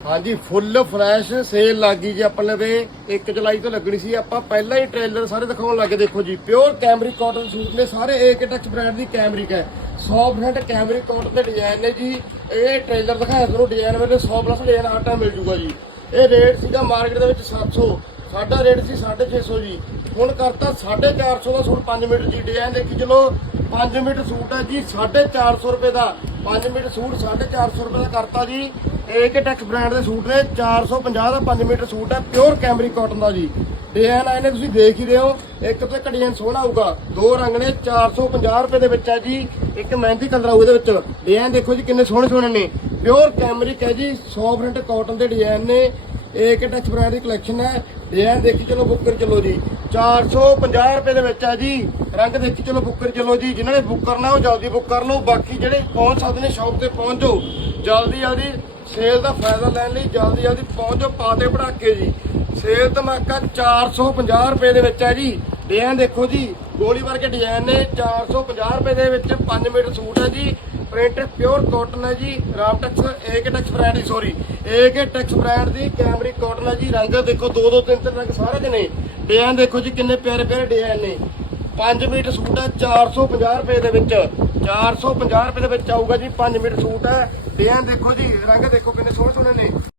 ਹਾਂਜੀ ਫੁੱਲ flash sale ਲੱਗੀ ਜੀ ਆਪਾਂ ਲਵੇ। 1 ਜੁਲਾਈ ਤੋਂ ਲੱਗਣੀ ਸੀ, ਆਪਾਂ ਪਹਿਲਾਂ ਹੀ ਟ੍ਰੇਲਰ ਸਾਰੇ ਦਿਖਾਉਣ ਲੱਗੇ ਦੇਖੋ ਜੀ। ਪਿਓਰ ਕੈਮਰਿਕ ਕਾਟਨ ਸੂਟ ਨੇ ਸਾਰੇ ਏਕੇ ਟੱਚ ਬ੍ਰਾਂਡ ਦੀ ਕੈਮਰਿਕ ਹੈ। 100% ਕੈਮਰਿਕ ਕਾਟਨ ਦੇ ਡਿਜ਼ਾਈਨ ਨੇ ਜੀ। ਇਹ ਟ੍ਰੇਲਰ ਦਿਖਾਇਆ ਤੁਹਾਨੂੰ ਡਿਜ਼ਾਈਨ ਵੇਲੇ 100 ਪਲੱਸ ਡਿਜ਼ਾਈਨ ਹਰ ਮਿਲ ਜੂਗਾ ਜੀ। ਇਹ ਰੇਟ ਸੀਗਾ ਮਾਰਕੀਟ ਦੇ ਵਿੱਚ 700 ਸਾਡਾ ਰੇਟ ਸੀ 650 ਜੀ। ਹੁਣ ਕਰਤਾ 450 ਦਾ ਸੂਟ 5 ਮੀਟਰ ਜੀ। ਡਿਜ਼ਾਈਨ ਦੇਖੀ ਚਲੋ 5 ਮੀਟਰ ਸੂਟ ਹੈ ਜੀ 450 ਰੁਪਏ ਦਾ। 5 ਮੀਟਰ ਸੂਟ 450 ਰੁਪਏ ਦਾ ਕਰਤਾ ਜੀ। ਏਕੇ ਟੈਕਸ ਬ੍ਰਾਂਡ ਦੇ ਸੂਟ ਨੇ 450 ਦਾ 5 ਮੀਟਰ ਸੂਟ ਹੈ ਪਿਓਰ ਕੈਮਰਿਕ ਕਾਟਨ ਦਾ ਜੀ। ਡਿਜ਼ਾਈਨ ਆਏ ਨੇ, ਤੁਸੀਂ ਦੇਖ ਹੀ ਰਹੇ ਹੋ, ਇੱਕ ਤੋਂ ਇੱਕ ਡਿਜ਼ਾਈਨ ਸੋਹਣਾ ਹੋਊਗਾ ਦੋ ਰੰਗ ਨੇ 450 ਰੁਪਏ ਦੇ ਵਿੱਚ ਹੈ ਜੀ, ਇੱਕ ਮਹਿੰਦੀ ਕਲਰ ਆਊ ਇਹਦੇ ਵਿੱਚ। ਡਿਜ਼ਾਈਨ ਦੇਖੋ ਜੀ, ਕਿੰਨੇ ਸੋਹਣੇ ਸੋਹਣੇ ਨੇ। ਪਿਓਰ ਕੈਮਰਿਕ ਹੈ ਜੀ 100% ਕਾਟਨ ਦੇ ਡਿਜ਼ਾਈਨ ਨੇ ਇੱਕ ਟੈਕਸ ਬ੍ਰਾਂਡ ਦੀ ਕਲੈਕਸ਼ਨ ਹੈ। ਡਿਜ਼ਾਈਨ ਦੇਖੀ ਚਲੋ ਬੁੱਕ ਕਰ ਚਲੋ ਜੀ। 450 ਰੁਪਏ ਦੇ ਵਿੱਚ ਹੈ ਜੀ। ਰੰਗ ਦੇਖੀ ਚਲੋ ਬੁੱਕ ਕਰ ਚਲੋ ਜੀ। ਜਿਨ੍ਹਾਂ ਨੇ ਬੁੱਕ ਕਰਨਾ ਉਹ ਜਲਦੀ ਬੁੱਕ ਕਰ ਲਓ। ਬਾਕੀ ਜਿਹੜੇ ਪਹੁੰਚ ਸਕਦੇ ਨੇ ਸ਼ਾਪ ਤੇ ਪਹੁੰਚ ਜਾਓ। ਜਲਦੀ ਜਲਦੀ ਸੇਲ ਦਾ ਫਾਇਦਾ ਲੈਣ ਲਈ ਜਲਦੀ ਜਲਦੀ ਪਹੁੰਚ ਪਾਤੇ ਪੜਾਕੇ ਜੀ। ਸੇਲ ਧਮਾਕਾ 450 ਰੁਪਏ ਦੇ ਵਿੱਚ ਹੈ ਜੀ। ਡਿਜ਼ਾਈਨ ਦੇਖੋ ਜੀ, ਗੋਲੀ ਵਰਗੇ ਡਿਜ਼ਾਈਨ ਨੇ 450 ਰੁਪਏ ਦੇ ਵਿੱਚ 5 ਮੀਟਰ ਸੂਟ ਹੈ ਜੀ। ਪ੍ਰਿੰਟ ਪਿਓਰ ਕਾਟਨ ਹੈ ਜੀ, ਰਾਮਟੈਕਸ ਏਕੇ ਟੈਕਸ ਬ੍ਰਾਂਡ ਦੀ ਸੌਰੀ ਏਕੇ ਟੈਕਸ ਬ੍ਰਾਂਡ ਦੀ ਕੈਮਰਿਕ ਕਾਟਨ ਹੈ ਜੀ। ਰੰਗ ਦੇਖੋ, ਦੋ ਦੋ ਤਿੰਨ ਤਿੰਨ ਰੰਗ ਸਾਰੇ ਦੇ ਨੇ ਡਿਜ਼ਾਈਨ ਦੇਖੋ ਜੀ, ਕਿੰਨੇ ਪਿਆਰੇ ਪਿਆਰੇ ਡਿਜ਼ਾਈਨ ਨੇ। 5 ਮੀਟਰ ਸੂਟ ਹੈ 450 ਰੁਪਏ ਦੇ ਵਿੱਚ। 450 ਰੁਪਏ ਦੇ ਵਿੱਚ ਆਊਗਾ ਜੀ 5 ਮੀਟਰ ਸੂਟ ਹੈ। ਡਿਜ਼ਾਈਨ ਦੇਖੋ ਜੀ, ਰੰਗ ਦੇਖੋ ਕਿੰਨੇ ਸੋਹਣੇ ਸੋਹਣੇ ਨੇ।